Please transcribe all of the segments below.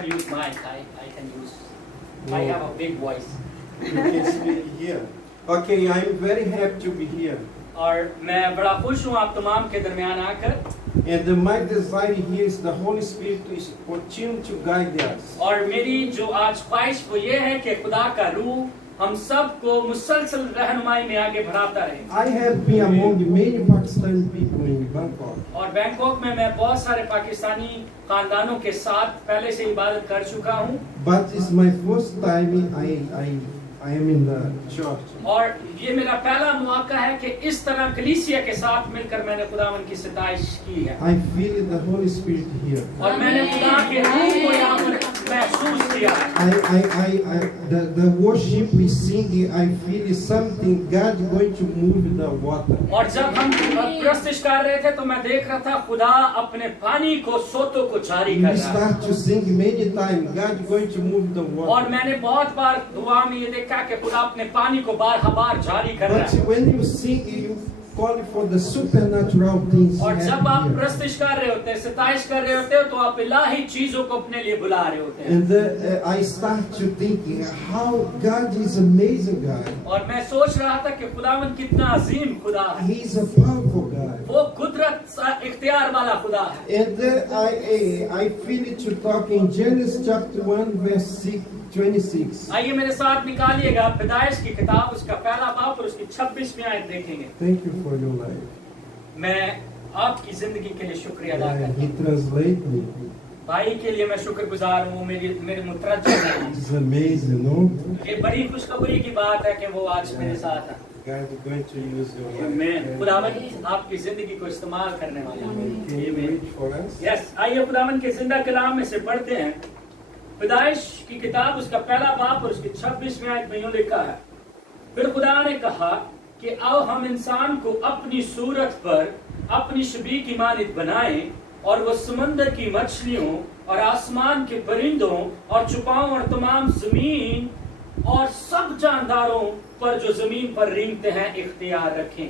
can use mic. I can use. I have a big voice. You can speak here. Okay, I'm very happy to be here. और मैं बड़ा खुश हूँ आप तमाम के दरमियान आकर. And my desire here is the Holy Spirit to continue to guide us. और मेरी जो आज ख्वाहिश वो ये है कि खुदा का रूह हम सब को मुसलसल रहनुमाई में आगे बढ़ाता रहे. I have been among many Pakistani people in Bangkok. और बैंकॉक में मैं बहुत सारे पाकिस्तानी खानदानों के साथ पहले से इबादत कर चुका हूँ. But it's my first time I am in the church. और ये मेरा पहला मौका है कि इस तरह कलीसिया के साथ मिलकर मैंने खुदावन की सताइश की है. I feel the Holy Spirit here. और मैंने खुदा के रूह को यहाँ पर महसूस किया. The worship we sing, I feel is something God going to move the water. और जब हम प्रस्तुत कर रहे थे तो मैं देख रहा था खुदा अपने पानी को सोतों को जारी कर रहा है. We start to sing many times. God going to move the water. और मैंने बहुत बार दुआ में ये देखा कि खुदा अपने पानी को बार जारी कर रहा है. But when you sing, you call for the supernatural things. और जब आप प्रस्तुत कर रहे होते हैं, सताइश कर रहे होते हो, तो आप इलाही चीजों को अपने लिए बुला रहे होते हैं. And I start to thinking how God is amazing God. और मैं सोच रहा था कि खुदावन कितना अजीम खुदा है. He is a powerful God. वो कुदरत इख्तियार वाला खुदा है. And I feel it to talk in Genesis chapter 1 verse 26. आइए मेरे साथ निकालिएगा पैदाइश की किताब उसका पहला बाब और उसकी 26वीं आयत देखेंगे. Thank you for your life. मैं आपकी जिंदगी के लिए शुक्रिया अदा करता हूँ. He translate me. भाई के लिए मैं शुक्रगुजार हूँ. मेरे मुतरज्जिम हैं. It's amazing, no? ये बड़ी खुशखबरी की बात है कि वो आज मेरे साथ है. God is going to use your life. मैं खुदावन आपकी जिंदगी को इस्तेमाल करने वाला हूँ. Can you read for us? Yes, आइए खुदावन के जिंदा कलाम में से पढ़ते हैं. पैदाइश की किताब उसका पहला बाब और उसकी 26वीं आयत में यूं लिखा है. फिर खुदा ने कहा कि आओ हम इंसान को अपनी सूरत पर अपनी शबीह की मानित बनाएं और वो समंदर की मछलियों और आसमान के परिंदों और चुपाओं और तमाम जमीन और सब जानदारों पर जो जमीन पर रेंगते हैं इख्तियार रखें.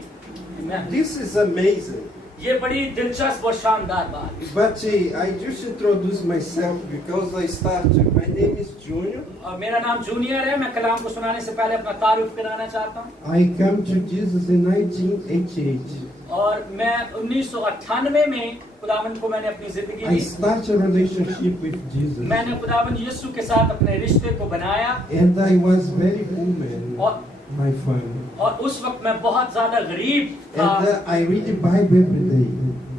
This is amazing. ये बड़ी दिलचस्प और शानदार बात है. But I just introduce myself because I started. My name is Junior. और मेरा नाम जूनियर है. मैं कलाम को सुनाने से पहले अपना तारुफ कराना चाहता हूँ. I came to Jesus in 1988. और मैं 1998 में खुदावन को मैंने अपनी जिंदगी I दी. started a relationship with Jesus. मैंने खुदावन यीशु के साथ अपने रिश्ते को बनाया. And I was very poor man. और My family. और उस वक्त मैं बहुत ज्यादा गरीब था. And I read the Bible every day.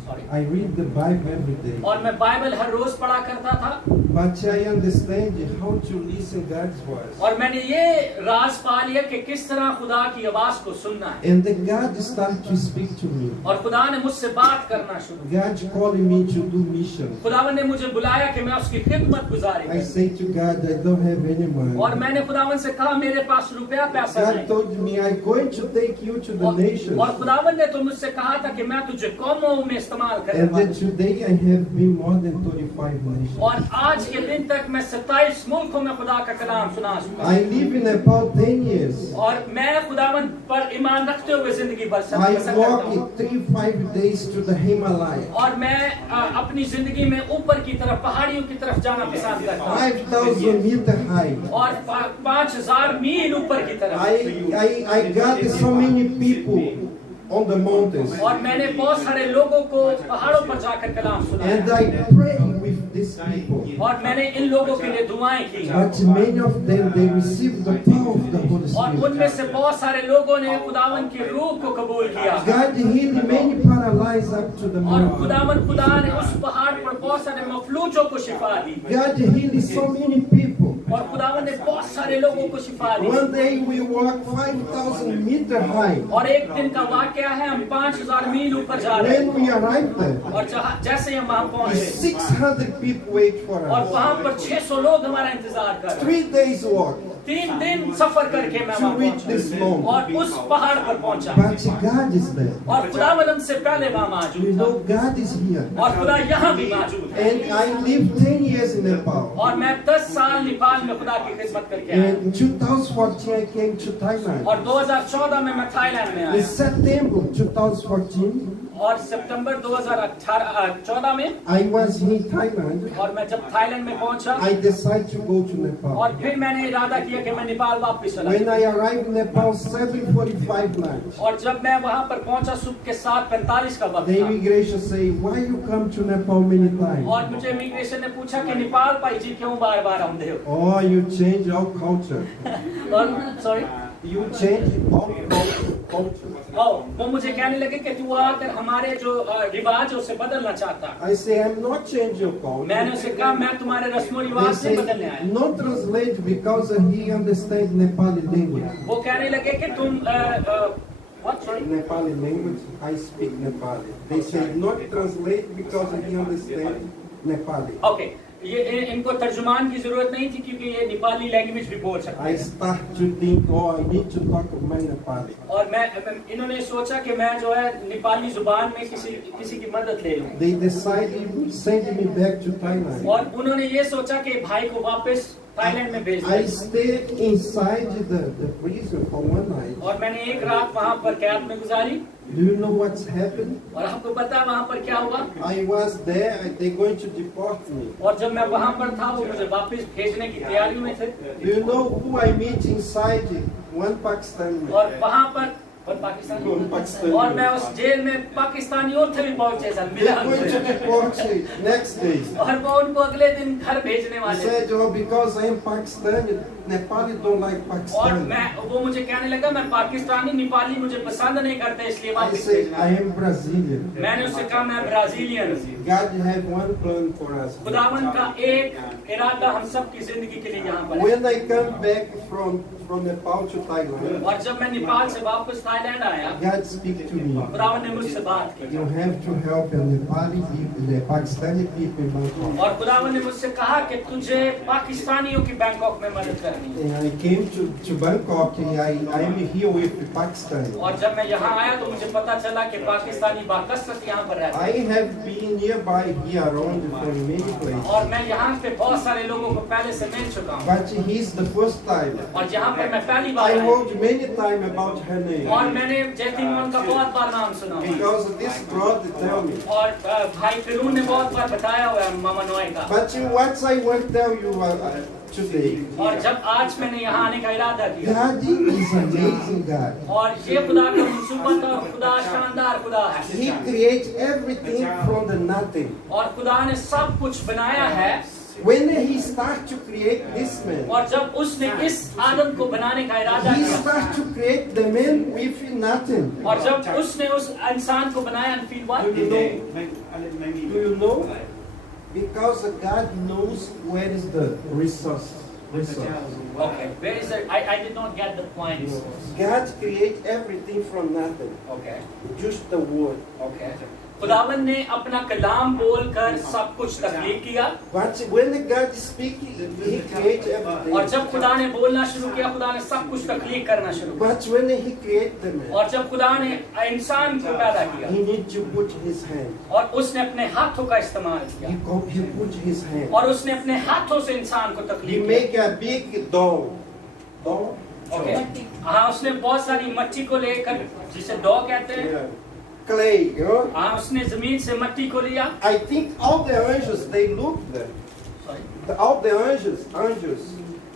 Sorry. I read the Bible every day. और मैं बाइबल हर रोज पढ़ा करता था. But I understand how to listen God's voice. और मैंने ये राज पा लिया कि किस तरह खुदा की आवाज को सुनना है. And then God started to speak to me. और खुदा ने मुझसे बात करना शुरू किया. God calling me to do mission. खुदावन ने मुझे बुलाया कि मैं उसकी खिदमत गुजारी I करूं. say to God, I don't have any money. और मैंने खुदावन से कहा मेरे पास रुपया पैसा God नहीं. told me I'm going to take you to the nations. और खुदावन ने तो मुझसे कहा था कि मैं तुझे कौमों में इस्तेमाल And करूंगा. then today I have been more than 35 nations. और आज के दिन तक मैं 27 मुल्कों में खुदा का कलाम सुना चुका हूं. I live in about 10 years. और मैं खुदावन पर ईमान रखते हुए जिंदगी भर I बसर walk करता हूं. in 3-5 days to the Himalaya. और मैं अपनी जिंदगी में ऊपर की तरफ पहाड़ियों की तरफ जाना पसंद करता हूं. 5,000 meter high. और 5000 मील ऊपर की तरफ. I got so many people on the mountains. और मैंने बहुत सारे लोगों को पहाड़ों पर जाकर कलाम And सुनाया. I pray with these people. और मैंने इन लोगों के लिए दुआएं की. But many of them, they received the power of the Holy और Spirit. उनमें से बहुत सारे लोगों ने खुदावन की रूह को कबूल किया. God healed many paralyzed up to the और mountain. खुदावन खुदा ने उस पहाड़ पर बहुत सारे मफलूजों को शिफा दी. God healed so many people. और खुदावन ने बहुत सारे लोगों को शिफा दी. One day we walked 5,000 meter high. और एक दिन का वाकया है, हम 5000 मील ऊपर जा रहे When हैं. we arrived there, और जैसे हम वहाँ पहुँचे 600 people wait for और us. वहाँ पर 600 लोग हमारा इंतजार कर रहे हैं. 3 days walk. 3 दिन सफर करके मैं to वहां reach this पहुंचा mountain. और उस पहाड़ पर पहुंचा But God is there. और खुदावंद हमसे पहले वहां You मौजूद know था God is here. और खुदा यहाँ भी मौजूद है And I lived 10 years in Nepal. और मैं 10 साल नेपाल में खुदा की खिदमत करके आया In 2014, I came to Thailand. और 2014 में मैं थाईलैंड में In आया September 2014, और सितंबर 2014 में I was in Thailand. और मैं जब थाईलैंड में पहुंचा I decided to go to Nepal. और फिर मैंने इरादा किया कि मैं नेपाल वापस चला When I arrived in Nepal, 7:45 night, और जब मैं वहां पर पहुंचा सुबह के 7:45 का वक्त the था immigration say, "Why you come to Nepal many times?" और मुझे इमिग्रेशन ने पूछा कि नेपाल भाई जी क्यों बार बार आते हो Oh, you change our culture. और sorry You change our culture. वो मुझे कहने लगे कि तू आकर हमारे जो रिवाज है उसे बदलना चाहता I say, I'm not changing your culture. मैंने उसे कहा मैं तुम्हारे रस्मों They रिवाज से say, बदलने आया not translate because he understands Nepali language. वो कहने लगे कि तुम what sorry Nepali language, I speak Nepali. They say, not translate because he understands Nepali. Okay ये इनको तर्जुमान की जरूरत नहीं थी क्योंकि ये नेपाली लैंग्वेज भी बोल सकते I हैं start to think, oh, I need to talk with my Nepali. और इन्होंने सोचा कि मैं जो है नेपाली जुबान में किसी की मदद ले लूं They decided to send me back to Thailand. और उन्होंने ये सोचा कि भाई को वापस थाईलैंड में भेज I दें stayed inside the prison for one night. और मैंने एक रात वहां पर कैद में गुजारी Do you know what's happened? और आपको पता है वहां पर क्या हुआ I was there, they're going to deport me. और जब मैं वहां पर था वो मुझे वापस भेजने की तैयारी में थे Do you know who I meet inside? One Pakistani. और वहां पर पाकिस्तानी पाकिस्तानी। और मैं उस जेल में पाकिस्तानी और थे भी पहुंचे सर मिला They're going to हमसे। deport me next day. और वो उनको अगले दिन घर भेजने He वाले थे said, oh, because I am Pakistani, Nepali don't like और Pakistani. वो मुझे कहने लगा मैं पाकिस्तानी नेपाली मुझे पसंद नहीं करते इसलिए I वापस said, भेजना I है। am Brazilian. मैंने उससे कहा मैं ब्राजीलियन हूँ। God had one plan for us. खुदावन का एक इरादा हम सब की जिंदगी के लिए यहाँ पर है। When I come back from Nepal to Thailand, और जब मैं नेपाल से वापस थाईलैंड आया God speak to me. खुदावन ने मुझसे बात की You have to help the Nepali people, the Pakistani people in Bangkok. और खुदावन ने मुझसे कहा कि तुझे पाकिस्तानियों की बैंकॉक में मदद करनी है And I came to Bangkok. I am here with the Pakistani. और जब मैं यहाँ आया तो मुझे पता चला कि पाकिस्तानी बाकसरत यहाँ पर रहते I have been nearby here around from many places. और मैं यहाँ पे बहुत सारे लोगों को पहले से मिल चुका हूँ But he's the first time. और यहाँ पर मैं पहली बार I आया heard many times about her name. और मैंने जैती मोहन का बहुत बार नाम सुना हुआ है। Because this brother tell me. और भाई फिरून ने बहुत बार बताया हुआ है मामा नोए का But what I want to tell you today. और जब आज मैंने यहाँ आने का इरादा किया God is amazing God. और ये खुदा का मंसूबा का खुदा शानदार खुदा है He creates everything from the nothing. और खुदा ने सब कुछ बनाया है When he starts to create this man, और जब उसने इस आदम को बनाने का इरादा he किया starts to create the man with nothing. और जब उसने उस इंसान को बनाया फील हुआ Do you know? Because God knows where is the resource. Okay, where is it? I did not get the point. God creates everything from nothing. Okay, Just the word. okay. खुदावन ने अपना कलाम बोलकर सब कुछ तख्लीक किया But when God speaks, He creates everything. और जब खुदा ने बोलना शुरू किया खुदा ने सब कुछ तख्लीक करना शुरू किया But when He creates the man, और जब खुदा ने इंसान को पैदा किया He needs to put His hand. और उसने अपने हाथों का इस्तेमाल किया He put His hand. और उसने अपने हाथों से इंसान को He तख्लीक make किया a big doll. Doll? Okay हाँ उसने बहुत सारी मिट्टी को लेकर जिसे डॉ कहते हैं Yeah. Clay, you know? हाँ उसने जमीन से मिट्टी को लिया I think all the angels, they look there. All the angels,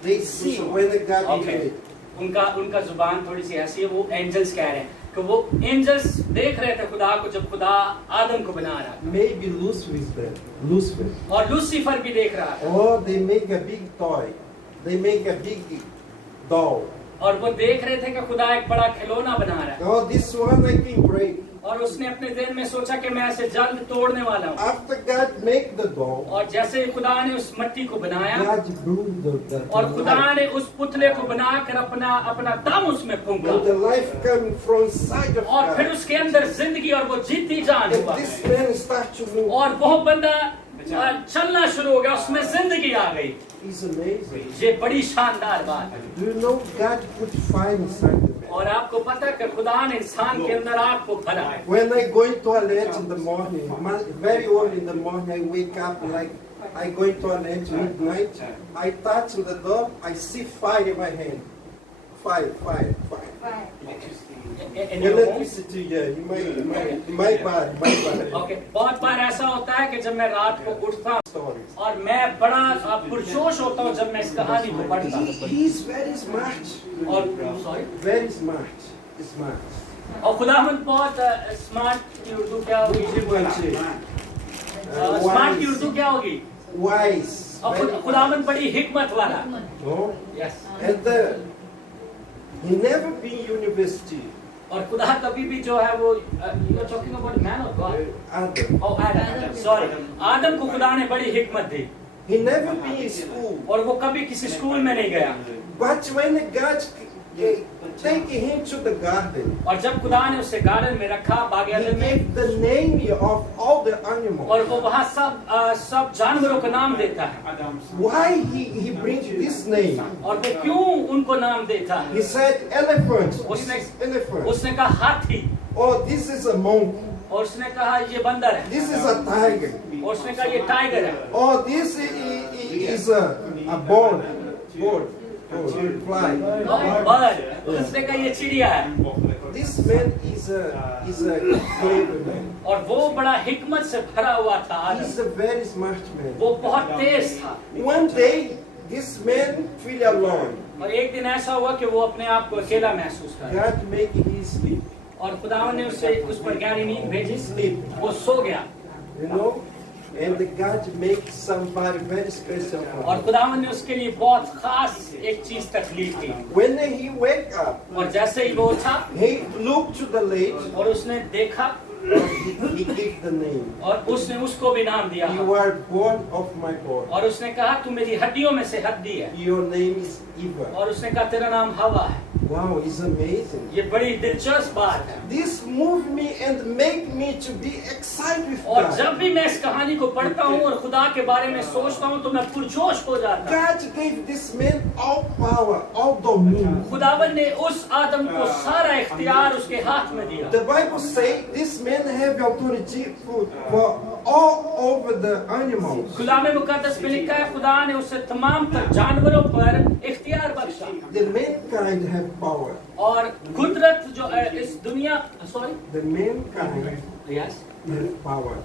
they see when the God Okay. created. उनका जुबान थोड़ी सी ऐसी है वो एंजल्स कह रहे हैं कि वो एंजल्स देख रहे थे खुदा को जब खुदा आदम को बना रहा था Maybe Lucifer is there. Lucifer. और लूसीफर भी देख रहा था Oh, they make a big toy. They make a big doll. और वो देख रहे थे कि खुदा एक बड़ा खिलौना बना रहा है Oh, this one I can break. और उसने अपने दिल में सोचा कि मैं ऐसे जल्द तोड़ने वाला हूँ After God make the doll, और जैसे खुदा ने उस मिट्टी को बनाया God blew the और खुदा life. ने उस पुतले को बनाकर अपना दम उसमें फूंका And the life coming from inside of और फिर God. उसके अंदर जिंदगी और वो जीती जान And हुआ this man start to move. और वो बंदा और चलना शुरू हो गया, उसमें जिंदगी आ गई। It's amazing. ये बड़ी शानदार बात है। Do you know God put fire inside the man? और आपको पता है कि खुदा ने इंसान के अंदर आग को भरा है। When I go in toilet in the morning, very early in the morning, I wake up like I go in toilet midnight. I touch the door, I see fire in my hand. Fire. In your home? Electricity, yeah, in my body. Okay. बहुत बार ऐसा होता है कि जब मैं रात को उठता हूँ Stories. और मैं बड़ा पुरजोश होता हूँ जब मैं इस कहानी को पढ़ता हूँ। He's very smart. और सॉरी Very smart. Smart. और खुदावंद बहुत स्मार्ट की उर्दू क्या होगी? स्मार्ट की उर्दू क्या होगी? Wise. और खुदावंद बड़ी हिकमत वाला। No? Yes. And he never been university. और खुदा कभी भी जो है वो you are talking about man और गॉड। Adam. ओ आदम, सॉरी। आदम को खुदा ने बड़ी हिकमत दी He never been in school. और वो कभी किसी स्कूल में नहीं गया। But when God take him to the garden, और जब खुदा ने उसे गार्डन में रखा, बाग he अदन में, gave the name of all the animals. और वो वहाँ सब जानवरों का नाम देता है। Why he brings this name? और वो क्यों उनको नाम देता है? He said elephant. This उसने is elephant. उसने कहा हाथी, Oh, this is a monkey. और उसने कहा ये बंदर है, This is a tiger. और उसने कहा ये टाइगर है, Oh, this is a bird. Fly. और बर्ड, उसने कहा ये चिड़िया है। This man is a clever man. और वो बड़ा हिकमत से भरा हुआ था आदम। He's a very smart man. वो बहुत तेज था। One day, this man feel alone. और एक दिन ऐसा हुआ कि वो अपने आप को अकेला महसूस कर, God make him sleep. और खुदावन ने उस पर गहरी नींद भेजी, Sleep. वो सो गया। You know? And God make somebody very special for और him. खुदावन ने उसके लिए बहुत खास एक चीज तकलीफ की। When he wake up, और जैसे ही वो उठा he looked to the lake. और उसने देखा, He gave the name. और उसने उसको भी नाम दिया, You are born of my body. और उसने कहा तू मेरी हड्डियों में से हड्डी है, Your name is Eva. और उसने कहा तेरा नाम हवा है। Wow, it's amazing. ये बड़ी दिलचस्प बात है। This moved me and make me to be excited with और God. जब भी मैं इस कहानी को पढ़ता हूँ और खुदा के बारे में सोचता हूँ तो मैं पुरजोश हो जाता हूँ। God gave this man all power, all dominion. खुदावन ने उस आदम को सारा इख्तियार उसके हाथ में दिया। The Bible says this man have authority for all over the animals. गुलाम मुकद्दस में लिखा है खुदा ने उसे तमाम तर जानवरों पर इख्तियार बख्शा। The mankind have power. और कुदरत जो इस दुनिया The mankind yes have power.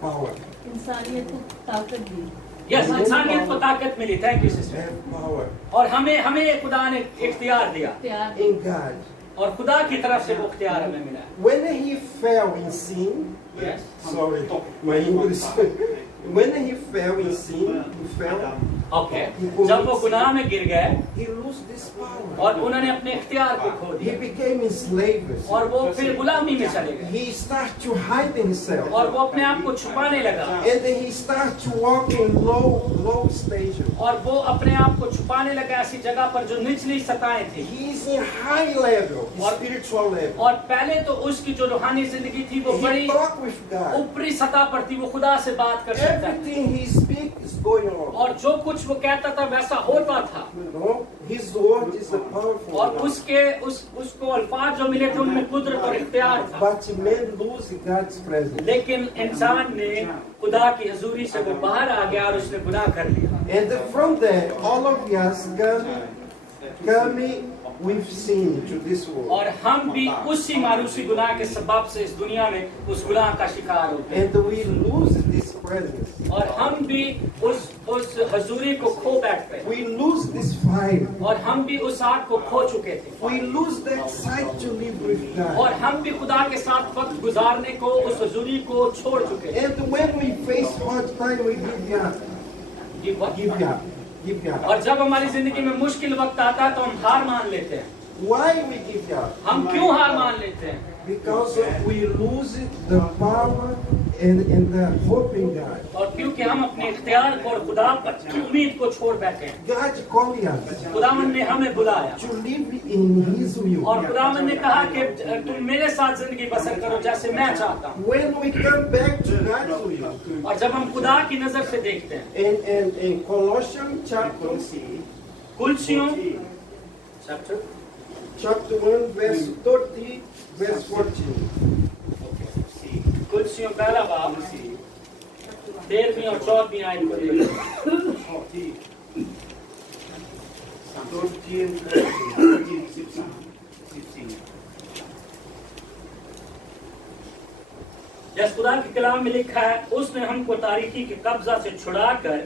Power. इंसानियत को ताकत दी। यस इंसानियत को ताकत मिली। Thank you sister. Have power और हमें खुदा ने इख्तियार दिया, प्यार in God. और खुदा की तरफ से वो इख्तियार हमें मिला। When he fell in sin, yes sorry, my English. When he fell in sin, he fell. Okay, जब वो गुनाह में गिर गए He lost this power. और उन्होंने अपने इख्तियार को खो He दिया, became enslaved. और वो फिर गुलामी में चले गए, He started to hide himself. और वो अपने आप को छुपाने लगा, And then he started to walk in low station. और वो अपने आप को छुपाने लगा ऐसी जगह पर जो निचली सतहें थी। He is in high level, spiritual level. और पहले तो उसकी जो रूहानी जिंदगी थी वो He बड़ी talk with God. ऊपरी सतह पर थी, वो खुदा से बात कर सकता था, Everything he speak is going on. और जो कुछ वो कहता था वैसा होता था, You know, his word is a powerful और word. उसको अल्फाज जो मिले थे उनमें कुदरत और इख्तियार था। But man lose God's presence. लेकिन इंसान ने खुदा की हजूरी से वो बाहर आ गया और उसने गुनाह कर लिया, And from there, all of us come with sin to this world. और हम भी उसी मारूसी गुनाह के सबब से इस दुनिया में उस गुनाह का शिकार होते हैं, And we lose this presence. और हम भी उस हजूरी को खो बैठते हैं, We lose this fire. और हम भी उस आग को खो चुके थे, We lose that sight to live with God. और हम भी खुदा के साथ वक्त गुजारने को, उस हजूरी को छोड़ चुके थे। And when we face hard time, we give up. Give up. Give up. Give up. और जब हमारी जिंदगी में मुश्किल वक्त आता है तो हम हार मान लेते हैं। Why we give up? हम क्यों हार मान लेते हैं? Because we lose the power and the hope in God. और क्योंकि हम अपने इख्तियार को और खुदा पर उम्मीद को छोड़ बैठे हैं, God called us खुदावन ने हमें बुलाया to live in His will. और खुदावन ने कहा कि तुम मेरे साथ जिंदगी बसर करो जैसे मैं चाहता हूँ। When we come back to God's will, और जब हम खुदा की नजर से देखते हैं, in Colossians कुलसियों chapter 1, verse 30, verse 14. कुलसियों पहला बाब 13वीं और 14वीं आयत को देखिए। 16. जैसे खुदा के कलाम में लिखा है, उसने हमको तारीकी के कब्जा से छुड़ाकर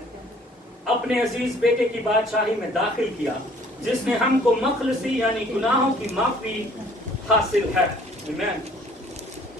अपने अजीज बेटे की बादशाही में दाखिल किया, जिसने हमको मखलसी यानी गुनाहों की माफी हासिल है। आमीन।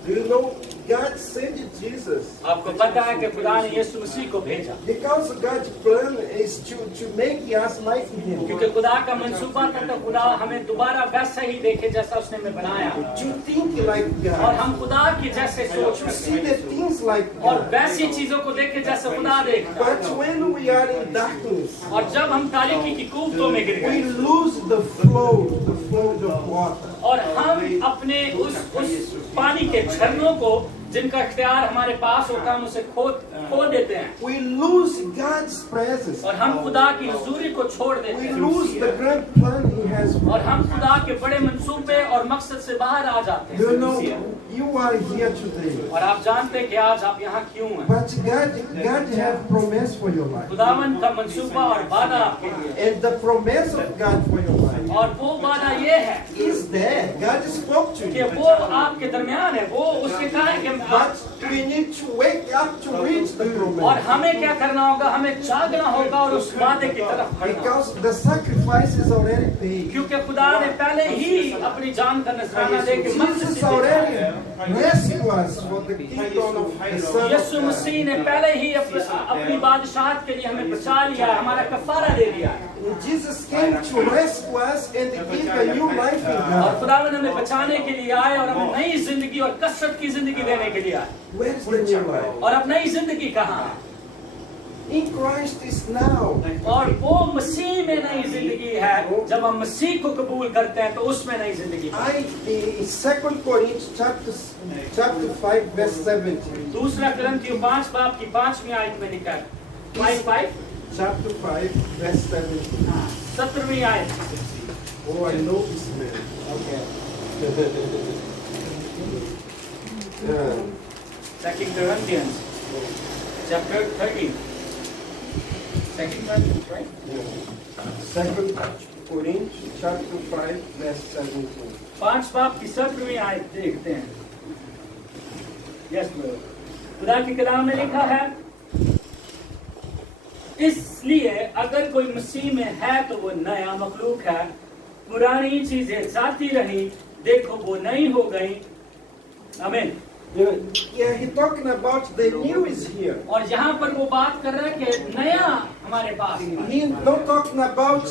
Do you know God sent Jesus? आपको पता है कि खुदा ने यीशु मसीह को भेजा Because God's plan is to make us like Him. क्योंकि खुदा का मंसूबा था तो खुदा हमें दोबारा वैसा ही देखे जैसा उसने हमें बनाया, To think like और God. हम खुदा की जैसे सोच To see रखें the things like और God. वैसी चीजों को देखे जैसे खुदा देखता है। But when we are in darkness, और जब हम तारीकी की कुव्वतों में गिर we गए lose the flow of water. और हम अपने उस पानी के झरनों को जिनका इख्तियार हमारे पास होता है हम उसे खो देते हैं, We lose God's presence. और हम खुदा की हुजूरी को छोड़ देते We हैं, lose the grand plan He has for और us. हम खुदा के बड़े मंसूबे और मकसद से बाहर आ जाते You know, हैं। you are here today. और आप जानते हैं कि आज आप यहाँ क्यों हैं। But God have promise for your life. खुदावन का मंसूबा और वादा आपके लिए, And the promise of God for your life और वो वादा ये है is there. God spoke to कि you. वो आपके दरमियान है, वो उसके कहा है कि But we need to wake up to reach the और promise. हमें क्या करना होगा, हमें जागना होगा और उस वादे की तरफ बढ़ना होगा। Because the sacrifice is already paid. क्योंकि खुदा ने पहले ही अपनी जान का नजराना दे के Jesus already rescued us for the kingdom of the Son यीशु of मसीह God. ने पहले ही अपनी बादशाहत के लिए हमें बचा लिया, हमारा कफारा दे दिया है। And Jesus came to rescue us and give a new life in और God. खुदा ने हमें बचाने के लिए आए और हमें नई जिंदगी और कसरत की जिंदगी देने के लिए आए। Where is the new life? और अब नई जिंदगी कहाँ है? In Christ is now. और वो मसीह में नई जिंदगी है। जब हम मसीह को कबूल करते हैं तो उसमें नई जिंदगी है। In 2 Corinthians chapter 5 verse 17. दूसरा कुरिन्थियों 5 बाब की 5वीं आयत में लिखा है, 5 Chapter 5 verse 17. 17वीं आयत। Oh, I know this man. Okay. Yeah. 2 Corinthians chapter 13. 2 Corinthians, right? Yeah. 2 Corinthians chapter 5 verse 17. 5 बाब की 17वीं आयत देखते हैं। यस ब्रदर, खुदा की कलाम में लिखा है, इसलिए अगर कोई मसीह में है तो वो नया मखलूक है, पुरानी चीजें जाती रही, देखो वो नई हो गई। आमीन। Yeah, he talking about the new is here. और यहाँ पर वो बात कर रहा है कि नया हमारे पास है। He not talking about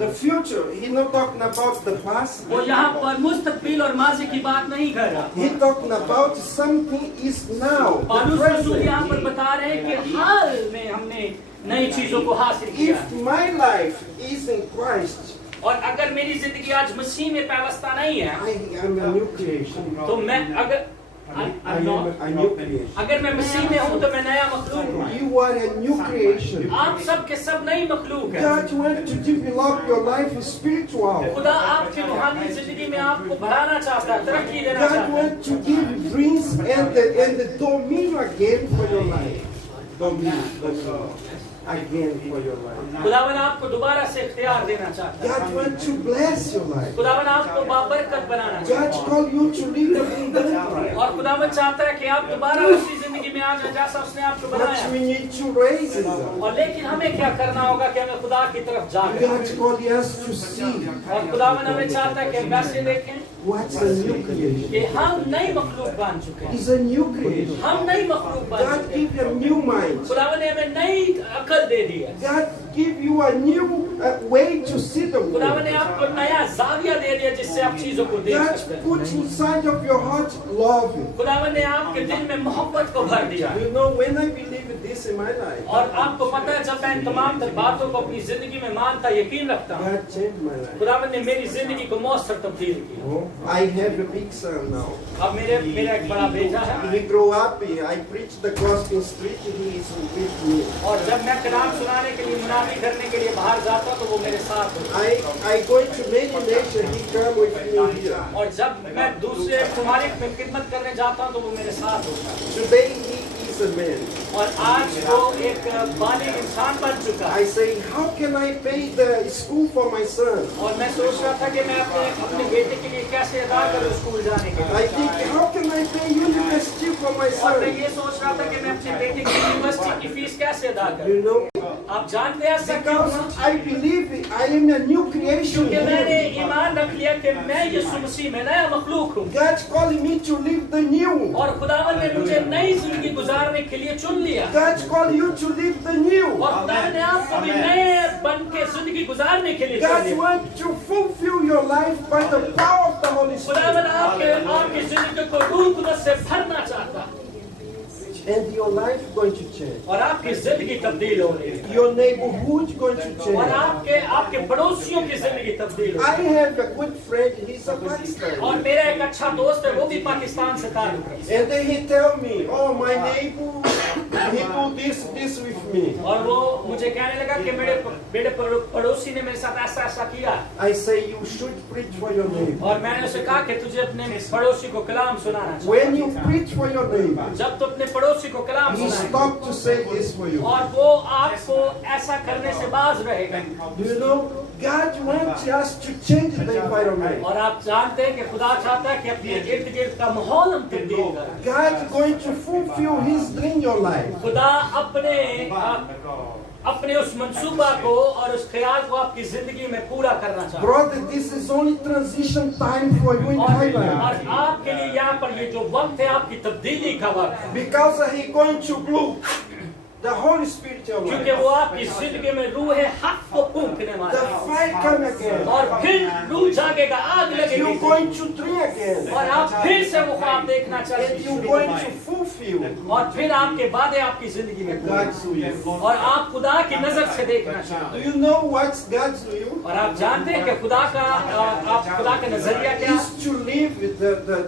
the future. He not talking about the past. वो यहाँ पर मुस्तकबिल और माजी की बात नहीं कर रहा। He talking about something is now. The पौलुस रसूल यहाँ पर present. बता रहे हैं कि हाल में हमने नई चीजों को हासिल किया If है। my life is in Christ, और अगर मेरी जिंदगी आज मसीह में पैवस्ता नहीं है, I am a new creation. तो मैं अगर I am a new creation. अगर मैं मसीह में हूँ तो मैं नया मखलूक हूँ। You are a new creation. आप सब के सब नई मखलूक है। God wants to develop your life spiritual. खुदा आपकी रूहानी जिंदगी में आपको बढ़ाना चाहता है, तरक्की देना God चाहता है। wants to give dreams and the dominion again for your life. Dominion again for your life. खुदावन आपको दोबारा से इख्तियार देना चाहता है। God wants to bless your life. खुदावन आपको बाबरकत बनाना चाहता God called you to live a kingdom life. है। और खुदावन चाहता है कि आप दोबारा उसी जिंदगी में आ जाए जैसा उसने आपको But बनाया। we need to raise it up. और लेकिन हमें क्या करना होगा कि हमें खुदा की तरफ जाए। God called us to see और खुदावन हमें चाहता है कि हम वैसे देखें what's a new creation. कि हम नई मखलूक बन चुके हैं। It's a new creation. हम नई मखलूक बन God चुके हैं। give you a new mind. खुदावन ने हमें नई अकल दे दी है। God give you a new way to see the खुदावन ने world. आपको नया जाविया दे दिया जिससे आप चीजों को देख God सकते हैं। puts inside of your heart love. खुदावन ने आपके दिल में मोहब्बत को भर दिया। You know, when I believe this in my life, और आपको पता है जब मैं इन तमाम बातों को अपनी जिंदगी में मानता यकीन रखता हूँ, God changed my life. खुदावन ने मेरी जिंदगी को मौसर तब्दील किया। Oh, I have a big son now. अब मेरा एक बड़ा बेटा है He grew up. I preach the gospel in street. He is with me. और जब मैं कलाम सुनाने के लिए मुनादी करने के लिए बाहर जाता तो वो मेरे साथ होता है। I go to many nations. He come with me here. और जब मैं दूसरे ममालिक में खिदमत करने जाता हूँ तो वो मेरे साथ होता है। Today he is a man. और आज वो एक बालिग इंसान बन चुका है। I say, how can I pay the school for my son? और मैं सोच रहा था कि मैं अपने बेटे के लिए कैसे अदा करूँ स्कूल जाने के I लिए। think, how can I pay university for my और मैं son? ये सोच रहा था कि मैं अपने बेटे की यूनिवर्सिटी की फीस कैसे अदा करूँ। You know, आप जानते हैं ऐसा क्यों? because I believe I am a new creation. क्योंकि मैंने here. ईमान रख लिया कि मैं यीशु मसीह में नया मखलूक हूँ God's calling me to live the new. और खुदावन ने मुझे नई जिंदगी गुजारने के लिए चुन लिया। God's calling you to live the new. और खुदावन ने आपको भी नए बन के जिंदगी गुजारने के लिए चुन God लिया। wants to fulfill your life by the power of the Holy खुदावन Spirit. आपकी जिंदगी को रूह कुदरत से भरना चाहता है And your life going to change. और आपकी जिंदगी तब्दील हो रही है Your neighborhood going to और change. आपके पड़ोसियों की जिंदगी तब्दील हो I रही है। have a good friend. He's a Pakistani. और मेरा एक अच्छा दोस्त है वो भी पाकिस्तान से ताल्लुक है And then he tell me, oh, my neighbor, he do this with me. और वो मुझे कहने लगा कि मेरे पड़ोसी ने मेरे साथ ऐसा ऐसा किया। I say, you should preach for your neighbor. और मैंने उसे कहा कि तुझे अपने पड़ोसी को कलाम सुनाना चाहिए। When you preach for your neighbor, जब तो अपने पड़ोसी को कलाम he सुनाएगा stop to say this for you. और वो आपको ऐसा करने से बाज रहेगा। Do you know, God wants us to change the environment. और आप जानते हैं कि खुदा चाहता है कि अपने इर्द गिर्द का माहौल हम तब्दील करें। God's going to fulfill His dream in your life. खुदा अपने उस मंसूबा को और उस ख्याल को आपकी जिंदगी में पूरा करना चाहता है। Brother, this is only transition time for you in और Thailand. आपके लिए यहाँ पर ये जो वक्त है आपकी तब्दीली का वक्त है। Because He going to blow the Holy Spirit in your क्योंकि life. वो आपकी जिंदगी में रूह है हक को फूंकने वाला The है। fire come again. और फिर रूह जागेगा, आग You're लगेगी going to dream again. और आप फिर से वो ख्वाब देखना And चाहिए you're going to fulfill और फिर आपके वादे आपकी जिंदगी में पूरे God's will. और आप खुदा की नजर से देखना चाहिए। Do you know what's God's will? और आप जानते हैं कि खुदा का नजरिया क्या है? Is to live with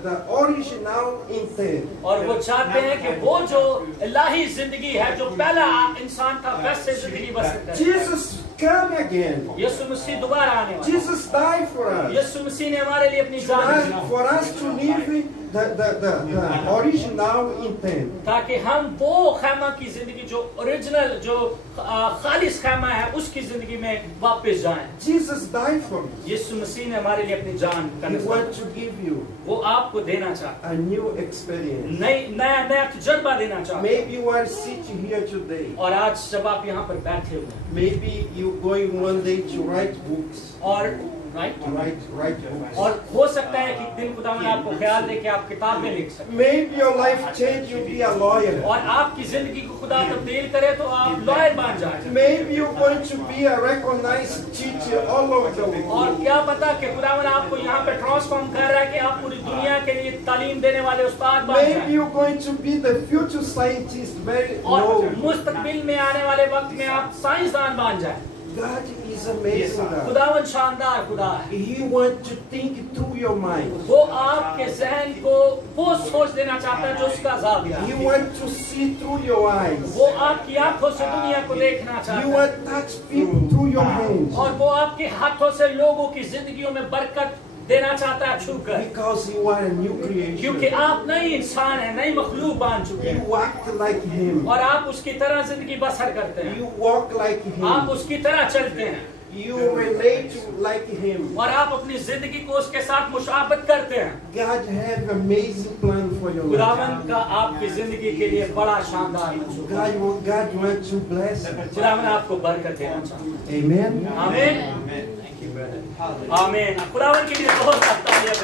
the original intent. और वो चाहते हैं कि वो जो इलाही जिंदगी है जो पहला इंसान था वैसे जिंदगी बसर करे। Jesus come again. यीशु मसीह दोबारा आने वाला है। Jesus died for us. यीशु मसीह ने हमारे लिए अपनी जान दी For us to live the original intent. ताकि हम वो खैमा की जिंदगी जो ओरिजिनल जो खालिस खैमा है उसकी जिंदगी में वापस जाएं। Jesus died for us. यीशु मसीह ने हमारे लिए अपनी जान का He नजर wants to give you वो आपको देना चाहता a new experience. है, नया तजुर्बा देना चाहता है। Maybe you are sitting here today. और आज जब आप यहाँ पर बैठे हुए हैं Maybe you're going one day to write books. और राइट Write books. और हो सकता है कि दिन खुदा ने आपको ख्याल दे कि आप किताबें लिख सकते Maybe your life change, you'll be a lawyer. हैं और आपकी जिंदगी को खुदा तब्दील करे तो आप लॉयर बन जाए। Maybe you're going to be a recognized teacher all over the और world. क्या पता कि खुदावन आपको यहाँ पे ट्रांसफॉर्म कर रहा है कि आप पूरी दुनिया के लिए तालीम देने वाले उस्ताद बन Maybe जाएं you're going to be the future scientist, very और known. मुस्तकबिल में आने वाले वक्त में आप साइंसदान बन जाएं। God is amazing. God. खुदावन शानदार खुदा है। He wants to think through your mind. वो आपके जहन को वो सोच देना चाहता है जो उसका जाविया He है। wants to see through your eyes. वो आपकी आंखों से दुनिया को देखना You चाहता है want to touch people through your hands. और वो आपके हाथों से लोगों की जिंदगियों में बरकत देना चाहता है छूकर, Because you are a new क्योंकि creation. आप नई इंसान हैं, नई मखलूक बन चुके हैं You act like Him. और आप उसकी तरह जिंदगी बसर करते हैं, You walk like आप Him. उसकी तरह चलते हैं You relate like Him. और आप अपनी जिंदगी को उसके साथ मुशाबत करते हैं। God has amazing plan for your life. खुदावन का आपकी जिंदगी के लिए बड़ा शानदार मंसूबा है। God wants to bless you. खुदावन आपको बरकत देना चाहता है। Amen. आमीन आमीन। खुदावन के लिए बहुत तालियां।